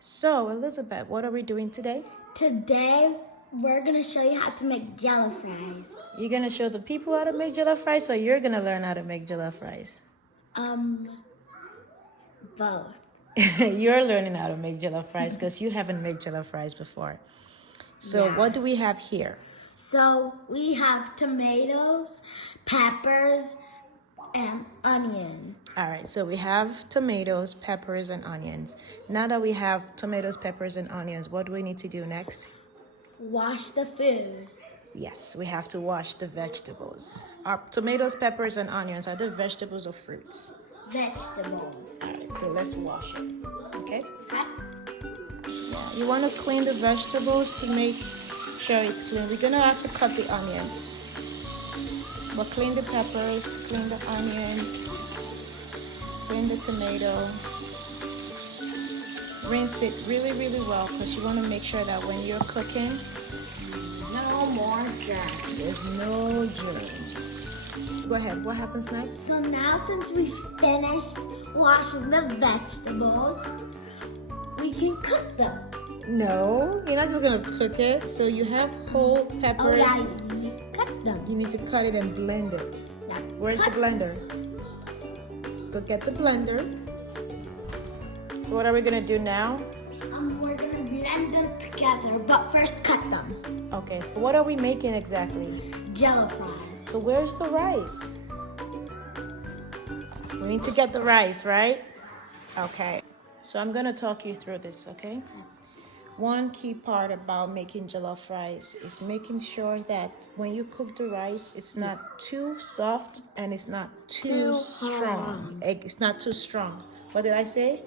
So, Elizabeth, what are we doing today? Today, we're going to show you how to make jollof rice. You're going to show the people how to make jollof rice, or you're going to learn how to make jollof rice? Both. You're learning how to make jollof rice because you haven't made jollof rice before. So, Yeah. what do we have here? So, we have tomatoes, peppers, and onion. All right, so we have tomatoes, peppers, and onions. Now that we have tomatoes, peppers, and onions, what do we need to do next? Wash the food. Yes, we have to wash the vegetables. Our tomatoes, peppers, and onions are the vegetables or fruits. Vegetables. All right, so let's wash it, okay? Okay. You want to clean the vegetables to make sure it's clean. We're going to have to cut the onions. But clean the peppers, clean the onions, clean the tomato. Rinse it really, really well because you want to make sure that when you're cooking, No more germs. there's no germs. Go ahead, what happens next? So now since we finished washing the vegetables, we can cook them. No, you're not just going to cook it. So you have whole peppers. We cut them. You need to cut it and blend it. Now, Where's the blender? Go get the blender. So what are we gonna do now? we're gonna blend them together, but first cut them. Okay, what are we making exactly? Jollof rice. So where's the rice? We need to get the rice, right? Okay. So I'm gonna talk you through this, okay? One key part about making jollof rice is making sure that when you cook the rice, it's not too soft and it's not too strong. It's not too strong. What did I say?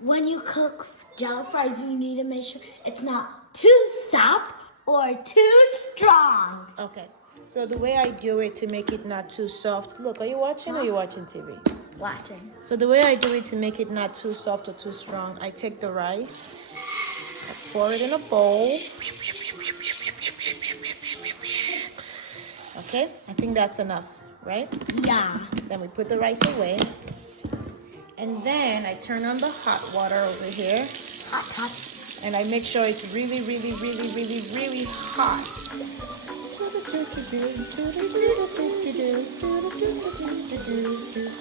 When you cook jollof rice, you need to make sure it's not too soft or too strong. Okay. So the way I do it to make it not too soft. Look, are you watching or are you watching TV? Watching. So the way I do it to make it not too soft or too strong, I take the rice, I pour it in a bowl. Okay, I think that's enough, right? Yeah. Then we put the rice away. And then I turn on the hot water over here. Hot. And I make sure it's really, really, really, really, really hot.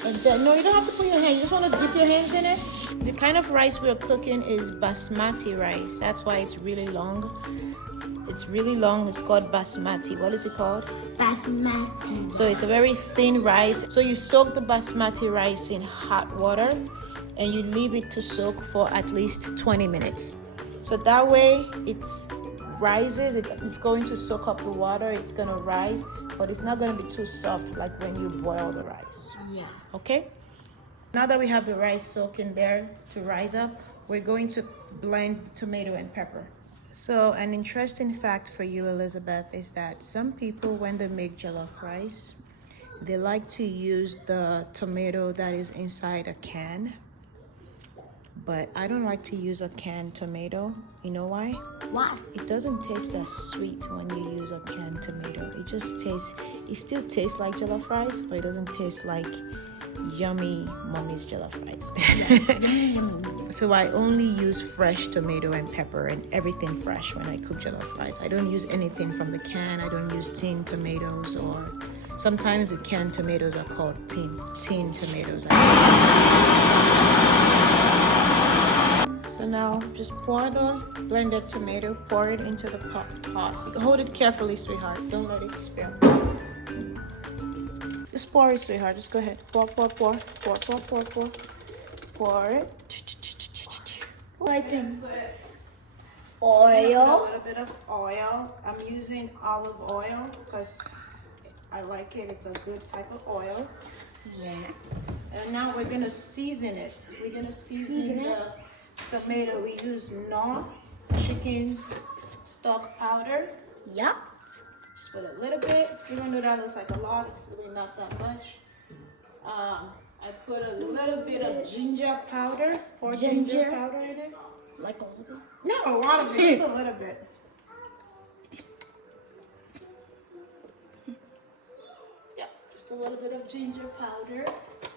And then, no, you don't have to put your hand. You just want to dip your hands in it. The kind of rice we're cooking is basmati rice. That's why it's really long. It's really long. It's called basmati. What is it called? Basmati. So it's a very thin rice. So you soak the basmati rice in hot water and you leave it to soak for at least 20 minutes. So that way it rises. It's going to soak up the water. It's going to rise, but it's not going to be too soft like when you boil the rice. Yeah. Okay? Now that we have the rice soaking there to rise up, we're going to blend tomato and pepper. So an interesting fact for you, Elizabeth, is that some people, when they make jollof rice, they like to use the tomato that is inside a can. But I don't like to use a canned tomato. You know why? Why? It doesn't taste as sweet when you use a canned tomato. It still tastes like jollof rice, but it doesn't taste like yummy mommy's jollof rice. So I only use fresh tomato and pepper and everything fresh when I cook jollof rice. I don't use anything from the can. I don't use tin tomatoes, or sometimes the canned tomatoes are called tin tomatoes. So now just pour the blended tomato, pour it into the pot. Hold it carefully, sweetheart. Don't let it spill. Just pour it, sweetheart. Just go ahead. Pour it. Like Oil. A oil. little bit of oil. I'm using olive oil because I like it. It's a good type of oil. Yeah. And now we're gonna season it. We're gonna season the tomato. We use chicken stock powder. Yep. Just put a little bit. Even though that looks like a lot, it's really not that much. I put a little bit of ginger powder. Pour ginger powder in it. Like all of it? Not a lot of it, just a little bit. Yeah, just a little bit of ginger powder.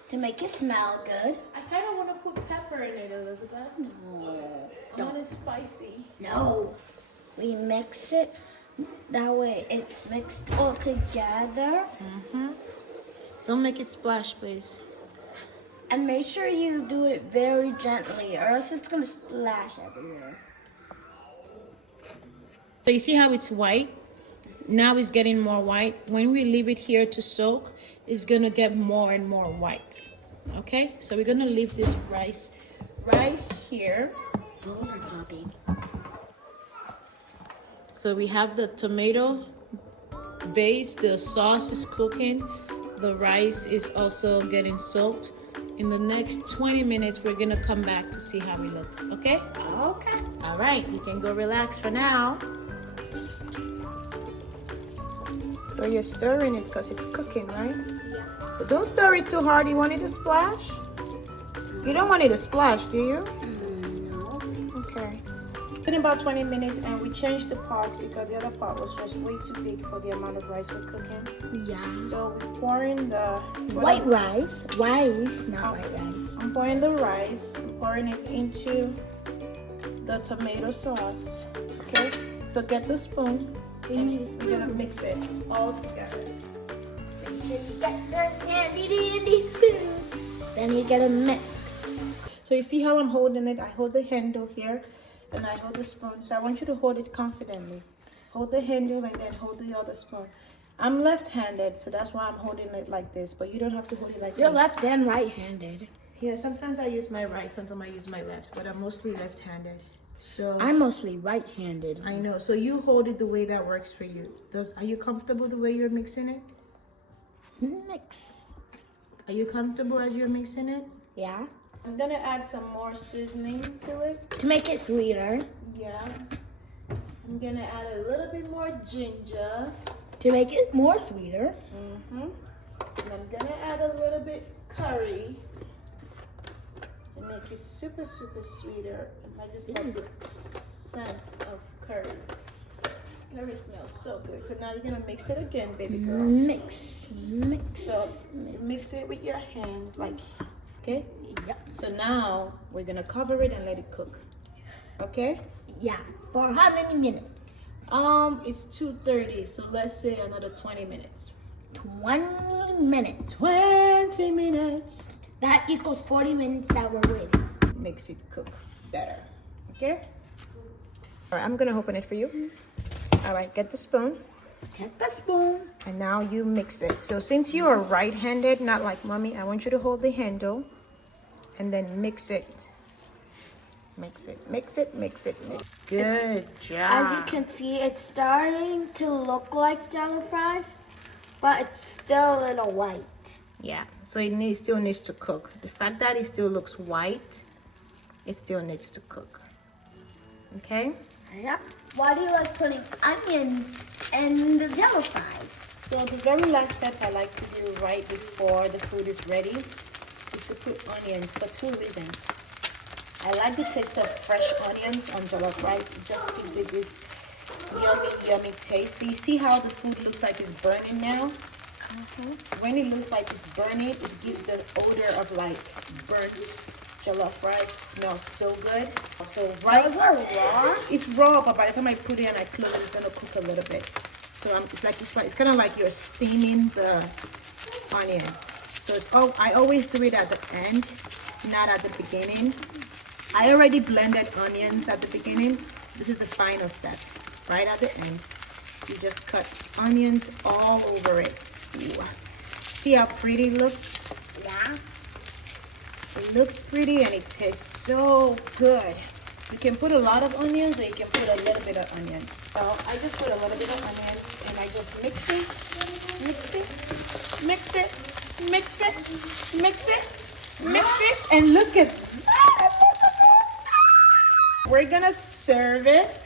to make it smell good. I kind of want to put pepper in it, Elizabeth. No. I want it spicy. No. We mix it. That way it's mixed all together. Don't make it splash, please. And make sure you do it very gently or else it's going to splash everywhere. So you see how it's white? Now it's getting more white. When we leave it here to soak, it's going to get more and more white. Okay? So we're going to leave this rice right here. Those are popping. So we have the tomato base, the sauce is cooking, the rice is also getting soaked. In the next 20 minutes, we're gonna come back to see how it looks, okay? Okay. All right, you can go relax for now. So you're stirring it because it's cooking, right? Yeah. But don't stir it too hard. You want it to splash? You don't want it to splash, do you? No. Okay. It's been about 20 minutes and we changed the pots because the other pot was just way too big for the amount of rice we're cooking. Yeah. So we pour in the White rice. Rice, not white rice. I'm pouring the rice. I'm pouring it into the tomato sauce. Okay. So get the spoon. And we're gonna mix it all together. Make sure you get the handy dandy spoon. Then you get a mix. So you see how I'm holding it? I hold the handle here and I hold the spoon. So I want you to hold it confidently. Hold the handle and then hold the other spoon. I'm left-handed, so that's why I'm holding it like this, but you don't have to hold it like You're that. left and right-handed. Yeah, sometimes I use my right, sometimes I use my left, but I'm mostly left-handed. So I'm mostly right-handed. I know. So you hold it the way that works for you. Are you comfortable the way you're mixing it? Mix. Are you comfortable as you're mixing it? Yeah. I'm gonna add some more seasoning to it. To make it sweeter. Yeah. I'm gonna add a little bit more ginger. To make it more sweeter. And I'm gonna add a little bit curry to make it super, super sweeter. And I just love the scent of curry. Curry smells so good. So now you're gonna mix it again, baby girl. Mix. So mix it with your hands, like, okay? Yeah. So now we're gonna cover it and let it cook. Okay? Yeah. For how many minutes? It's 2:30, so let's say another 20 minutes. 20 minutes. 20 minutes. That equals 40 minutes that we're waiting. Makes it cook better. Okay? All right, I'm gonna open it for you. All right, get the spoon. Get the spoon. And now you mix it. So since you are right-handed, not like mommy, I want you to hold the handle and then mix it. Mix it, mix it, mix it, mix it. Good job. As you can see, it's starting to look like jollof rice, but it's still a little white. Yeah, so it still needs to cook. The fact that it still looks white, it still needs to cook. Okay? Yep. Why do you like putting onions in the jollof rice? So the very last step I like to do right before the food is ready is to put onions for 2 reasons. I like the taste of fresh onions on jollof rice. It just gives it this yummy, yummy taste. So you see how the food looks like it's burning now? When it looks like it's burning, it gives the odor of like burnt jollof rice. Smells so good. So right, Those are raw. it's raw, but by the time I put it and I close it, it's gonna cook a little bit. So it's kind of like you're steaming the onions. So I always do it at the end, not at the beginning. I already blended onions at the beginning. This is the final step. Right at the end, you just cut onions all over it. Ooh. See how pretty it looks? Yeah. It looks pretty and it tastes so good. You can put a lot of onions or you can put a little bit of onions. So I just put a little bit of onions and I just mix it, mix it, mix it, mix it, mix it, mix it, and look at that. We're gonna serve it.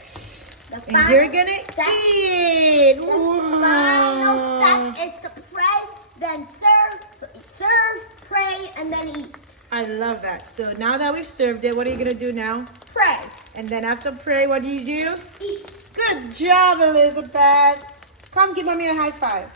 And you're gonna eat. The final step is to pray, then serve, pray, and then eat. I love that. So now that we've served it, what are you gonna do now? Pray. And then after pray, what do you do? Eat. Good job, Elizabeth. Come give mommy a high five.